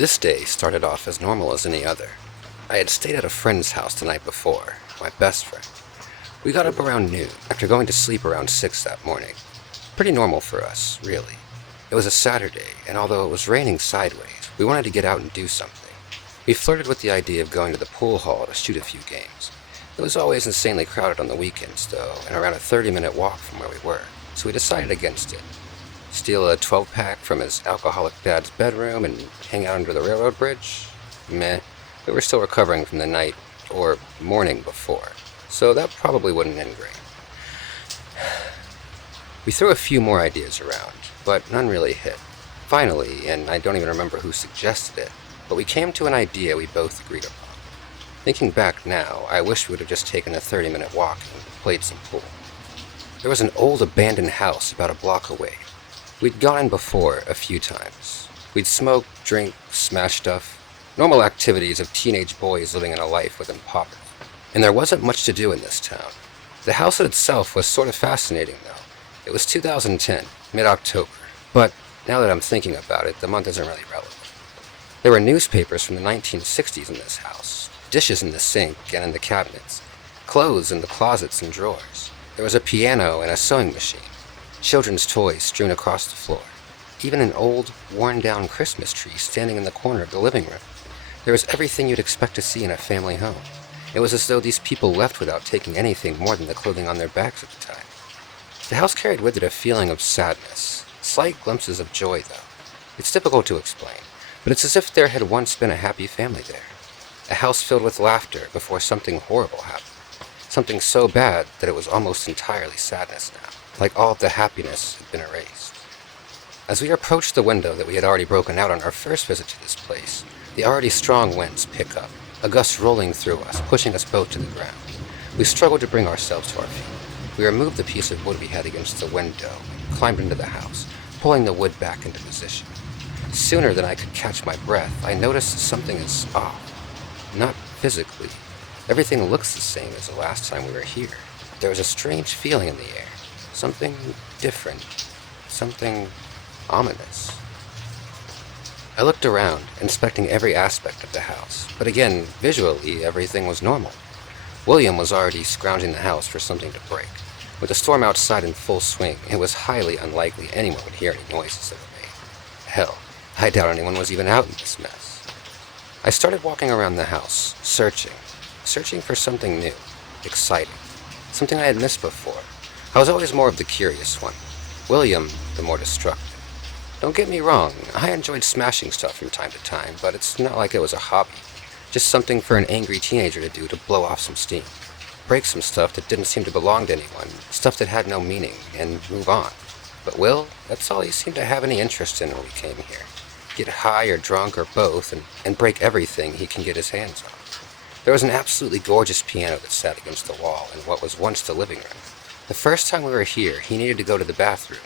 This day started off as normal as any other. I had stayed at a friend's house the night before, my best friend. We got up around noon, after going to sleep around 6 that morning. Pretty normal for us, really. It was a Saturday, and although it was raining sideways, we wanted to get out and do something. We flirted with the idea of going to the pool hall to shoot a few games. It was always insanely crowded on the weekends, though, and around a 30-minute walk from where we were, so we decided against it. Steal a 12-pack from his alcoholic dad's bedroom and hang out under the railroad bridge? Meh. We were still recovering from the night, or morning before, so that probably wouldn't end great. We threw a few more ideas around, but none really hit. Finally, and I don't even remember who suggested it, but we came to an idea we both agreed upon. Thinking back now, I wish we would have just taken a 30-minute walk and played some pool. There was an old abandoned house about a block away. We'd gone in before a few times. We'd smoke, drink, smash stuff. Normal activities of teenage boys living in a life within poverty. And there wasn't much to do in this town. The house itself was sort of fascinating, though. It was 2010, mid-October. But now that I'm thinking about it, the month isn't really relevant. There were newspapers from the 1960s in this house, dishes in the sink and in the cabinets, clothes in the closets and drawers. There was a piano and a sewing machine, children's toys strewn across the floor, even an old, worn-down Christmas tree standing in the corner of the living room. There was everything you'd expect to see in a family home. It was as though these people left without taking anything more than the clothing on their backs at the time. The house carried with it a feeling of sadness, slight glimpses of joy, though. It's difficult to explain, but it's as if there had once been a happy family there. A house filled with laughter before something horrible happened. Something so bad that it was almost entirely sadness now, like all of the happiness had been erased. As we approached the window that we had already broken out on our first visit to this place, the already strong winds pick up, a gust rolling through us, pushing us both to the ground. We struggled to bring ourselves to our feet. We removed the piece of wood we had against the window and climbed into the house, pulling the wood back into position. Sooner than I could catch my breath, I noticed something is off. Not physically. Everything looks the same as the last time we were here. There was a strange feeling in the air. Something different. Something ominous. I looked around, inspecting every aspect of the house, but again, visually, everything was normal. William was already scrounging the house for something to break. With the storm outside in full swing, it was highly unlikely anyone would hear any noises that were made. Hell, I doubt anyone was even out in this mess. I started walking around the house, searching for something new, exciting, something I had missed before. I was always more of the curious one. William, the more destructive. Don't get me wrong, I enjoyed smashing stuff from time to time, but it's not like it was a hobby. Just something for an angry teenager to do to blow off some steam. Break some stuff that didn't seem to belong to anyone, stuff that had no meaning, and move on. But Will, that's all he seemed to have any interest in when we came here. Get high or drunk or both, and break everything he can get his hands on. There was an absolutely gorgeous piano that sat against the wall in what was once the living room. The first time we were here, he needed to go to the bathroom.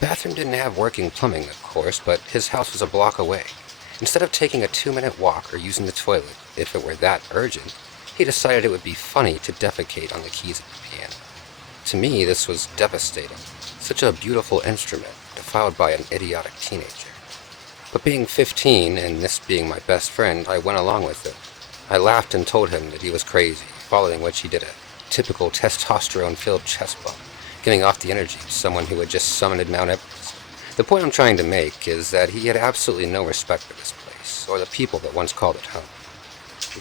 The bathroom didn't have working plumbing, of course, but his house was a block away. Instead of taking a 2-minute walk or using the toilet, if it were that urgent, he decided it would be funny to defecate on the keys of the piano. To me, this was devastating. Such a beautiful instrument, defiled by an idiotic teenager. But being 15, and this being my best friend, I went along with it. I laughed and told him that he was crazy, following which he did a typical testosterone-filled chest bump, giving off the energy of someone who had just summoned Mount Everest. The point I'm trying to make is that he had absolutely no respect for this place, or the people that once called it home.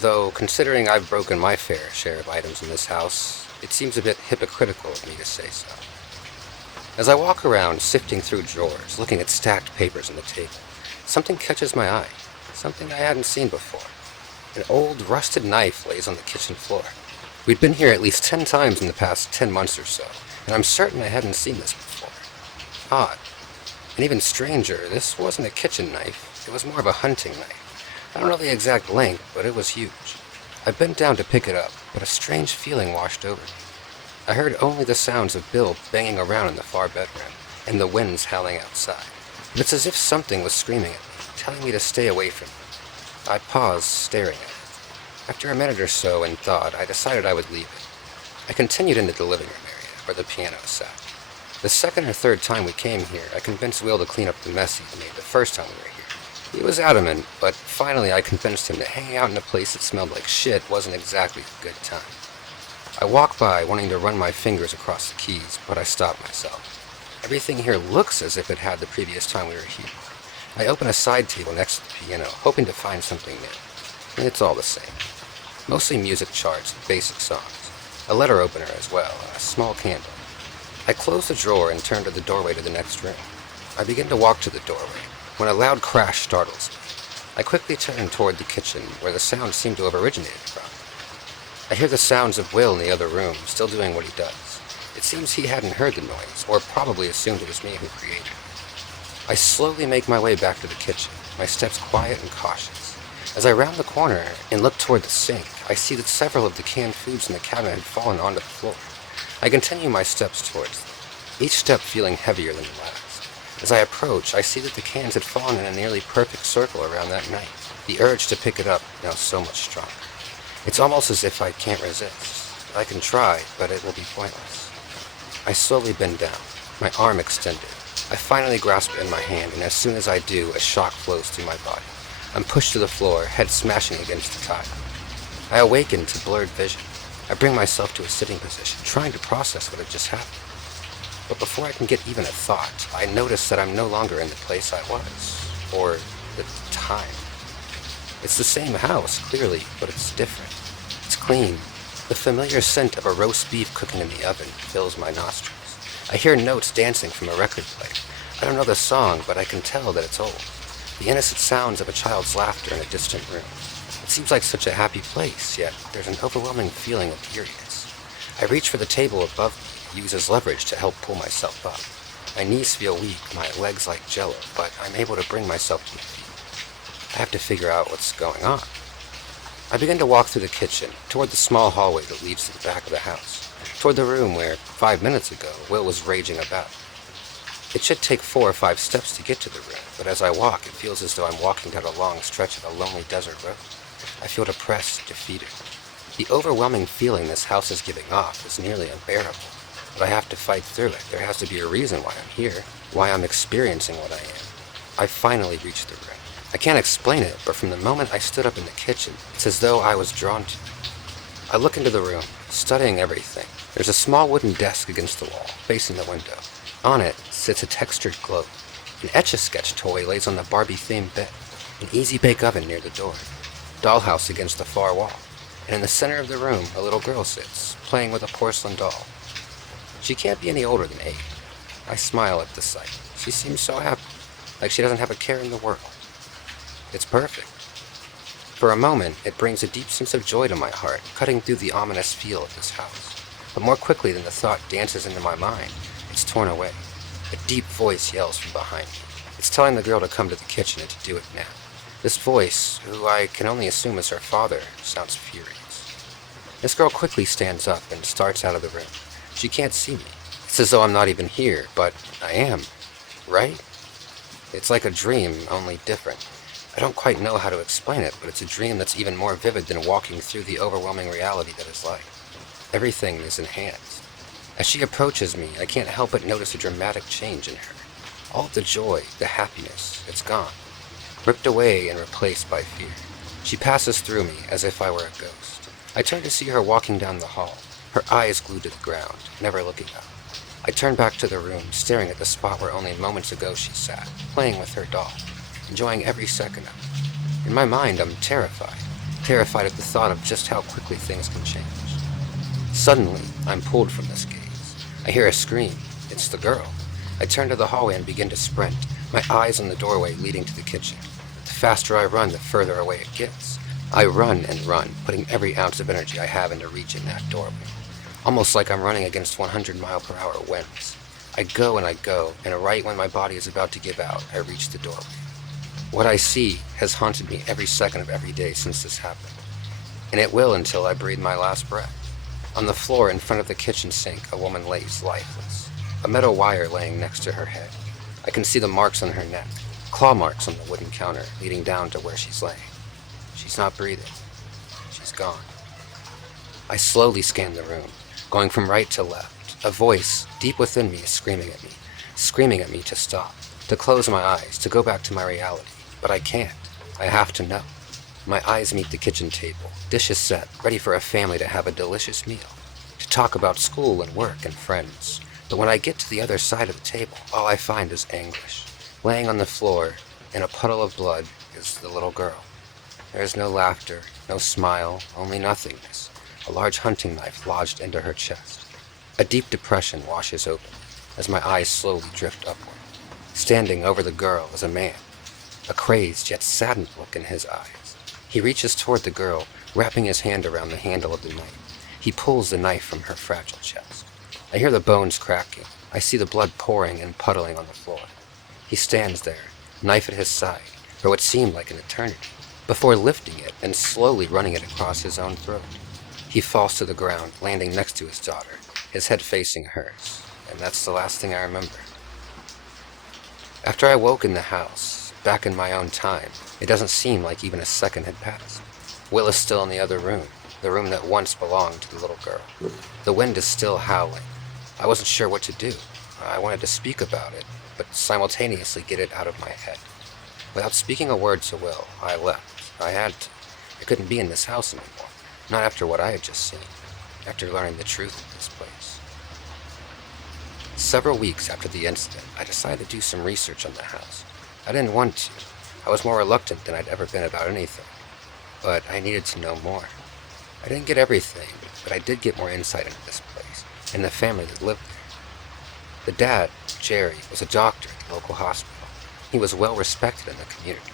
Though, considering I've broken my fair share of items in this house, it seems a bit hypocritical of me to say so. As I walk around, sifting through drawers, looking at stacked papers on the table, something catches my eye, something I hadn't seen before. An old, rusted knife lays on the kitchen floor. We'd been here at least 10 times in the past 10 months or so, and I'm certain I hadn't seen this before. Odd. And even stranger, this wasn't a kitchen knife, it was more of a hunting knife. I don't know the exact length, but it was huge. I bent down to pick it up, but a strange feeling washed over me. I heard only the sounds of Bill banging around in the far bedroom, and the winds howling outside. But it's as if something was screaming at me, telling me to stay away from it. I paused, staring at it. After a minute or so in thought, I decided I would leave it. I continued into the living room area, where the piano sat. The second or third time we came here, I convinced Will to clean up the mess he made the first time we were here. He was adamant, but finally I convinced him that hanging out in a place that smelled like shit wasn't exactly a good time. I walked by wanting to run my fingers across the keys, but I stopped myself. Everything here looks as if it had the previous time we were here. I open a side table next to the piano, hoping to find something new. And it's all the same. Mostly music charts and basic songs. A letter opener as well, and a small candle. I close the drawer and turn to the doorway to the next room. I begin to walk to the doorway, when a loud crash startles me. I quickly turn toward the kitchen, where the sound seemed to have originated from. I hear the sounds of Will in the other room, still doing what he does. It seems he hadn't heard the noise, or probably assumed it was me who created it. I slowly make my way back to the kitchen, my steps quiet and cautious. As I round the corner and look toward the sink, I see that several of the canned foods in the cabinet had fallen onto the floor. I continue my steps towards them, each step feeling heavier than the last. As I approach, I see that the cans had fallen in a nearly perfect circle around that night. The urge to pick it up now so much stronger. It's almost as if I can't resist. I can try, but it will be pointless. I slowly bend down, my arm extended. I finally grasp it in my hand, and as soon as I do, a shock flows through my body. I'm pushed to the floor, head smashing against the tile. I awaken to blurred vision. I bring myself to a sitting position, trying to process what had just happened. But before I can get even a thought, I notice that I'm no longer in the place I was, or the time. It's the same house, clearly, but it's different. It's clean. The familiar scent of a roast beef cooking in the oven fills my nostrils. I hear notes dancing from a record player. I don't know the song, but I can tell that it's old. The innocent sounds of a child's laughter in a distant room. It seems like such a happy place, yet there's an overwhelming feeling of eeriness. I reach for the table above me, use as leverage to help pull myself up. My knees feel weak, my legs like jello, but I'm able to bring myself to my feet. I have to figure out what's going on. I begin to walk through the kitchen, toward the small hallway that leads to the back of the house, toward the room where, 5 minutes ago, Will was raging about. It should take 4 or 5 steps to get to the room, but as I walk, it feels as though I'm walking down a long stretch of a lonely desert road. I feel depressed, defeated. The overwhelming feeling this house is giving off is nearly unbearable, but I have to fight through it. There has to be a reason why I'm here, why I'm experiencing what I am. I finally reached the room. I can't explain it, but from the moment I stood up in the kitchen, it's as though I was drawn to it. I look into the room, studying everything. There's a small wooden desk against the wall, facing the window. On it sits a textured globe. An Etch-a-Sketch toy lays on the Barbie-themed bed. An easy-bake oven near the door. Dollhouse against the far wall. And in the center of the room, a little girl sits, playing with a porcelain doll. She can't be any older than 8. I smile at the sight. She seems so happy, like she doesn't have a care in the world. It's perfect. For a moment, it brings a deep sense of joy to my heart, cutting through the ominous feel of this house. But more quickly than the thought dances into my mind, it's torn away. A deep voice yells from behind me. It's telling the girl to come to the kitchen and to do it now. This voice, who I can only assume is her father, sounds furious. This girl quickly stands up and starts out of the room. She can't see me. It's as though I'm not even here, but I am, right? It's like a dream, only different. I don't quite know how to explain it, but it's a dream that's even more vivid than walking through the overwhelming reality that is life. Everything is enhanced. As she approaches me, I can't help but notice a dramatic change in her. All of the joy, the happiness, it's gone. Ripped away and replaced by fear. She passes through me as if I were a ghost. I turn to see her walking down the hall, her eyes glued to the ground, never looking up. I turn back to the room, staring at the spot where only moments ago she sat, playing with her doll, enjoying every second of it. In my mind, I'm terrified at the thought of just how quickly things can change. Suddenly, I'm pulled from this gaze. I hear a scream. It's the girl. I turn to the hallway and begin to sprint, my eyes on the doorway leading to the kitchen. The faster I run, the further away it gets. I run and run, putting every ounce of energy I have into reaching that doorway. Almost like I'm running against 100-mile-per-hour winds. I go, and right when my body is about to give out, I reach the doorway. What I see has haunted me every second of every day since this happened. And it will until I breathe my last breath. On the floor in front of the kitchen sink, a woman lays lifeless, a metal wire laying next to her head. I can see the marks on her neck, claw marks on the wooden counter leading down to where she's laying. She's not breathing. She's gone. I slowly scan the room, going from right to left. A voice deep within me is screaming at me to stop, to close my eyes, to go back to my reality. But I can't. I have to know. My eyes meet the kitchen table, dishes set, ready for a family to have a delicious meal, to talk about school and work and friends. But when I get to the other side of the table, all I find is anguish. Laying on the floor, in a puddle of blood, is the little girl. There is no laughter, no smile, only nothingness, a large hunting knife lodged into her chest. A deep depression washes over me, as my eyes slowly drift upward. Standing over the girl is a man, a crazed yet saddened look in his eyes. He reaches toward the girl, wrapping his hand around the handle of the knife. He pulls the knife from her fragile chest. I hear the bones cracking. I see the blood pouring and puddling on the floor. He stands there, knife at his side, for what seemed like an eternity, before lifting it and slowly running it across his own throat. He falls to the ground, landing next to his daughter, his head facing hers, and that's the last thing I remember. After I woke in the house, back in my own time, it doesn't seem like even a second had passed. Will is still in the other room, the room that once belonged to the little girl. The wind is still howling. I wasn't sure what to do. I wanted to speak about it, but simultaneously get it out of my head. Without speaking a word to Will, I left. I had to. I couldn't be in this house anymore. Not after what I had just seen. After learning the truth of this place. Several weeks after the incident, I decided to do some research on the house. I didn't want to. I was more reluctant than I'd ever been about anything. But I needed to know more. I didn't get everything, but I did get more insight into this place and the family that lived there. The dad, Jerry, was a doctor at the local hospital. He was well respected in the community.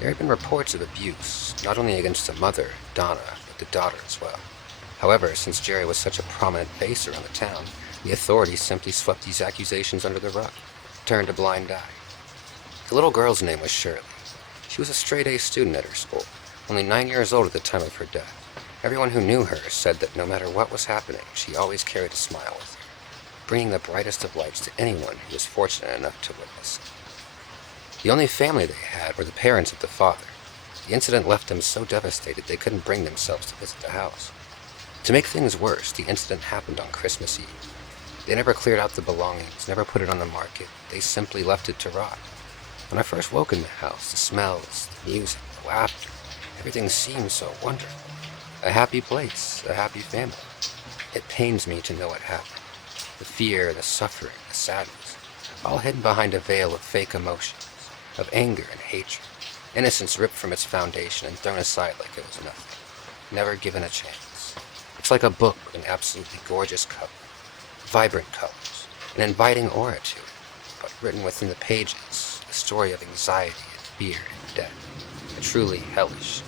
There had been reports of abuse, not only against the mother, Donna, but the daughter as well. However, since Jerry was such a prominent face around the town, the authorities simply swept these accusations under the rug, turned a blind eye. The little girl's name was Shirley. She was a straight-A student at her school, only 9 years old at the time of her death. Everyone who knew her said that no matter what was happening, she always carried a smile with her, bringing the brightest of lights to anyone who was fortunate enough to witness it. The only family they had were the parents of the father. The incident left them so devastated they couldn't bring themselves to visit the house. To make things worse, the incident happened on Christmas Eve. They never cleared out the belongings, never put it on the market. They simply left it to rot. When I first woke in the house, the smells, the music, the laughter, everything seemed so wonderful. A happy place, a happy family. It pains me to know what happened. The fear, the suffering, the sadness, all hidden behind a veil of fake emotions, of anger and hatred. Innocence ripped from its foundation and thrown aside like it was nothing. Never given a chance. It's like a book with an absolutely gorgeous cover, vibrant colors, an inviting aura to it, but written within the pages, a story of anxiety and fear and death. A truly hellish,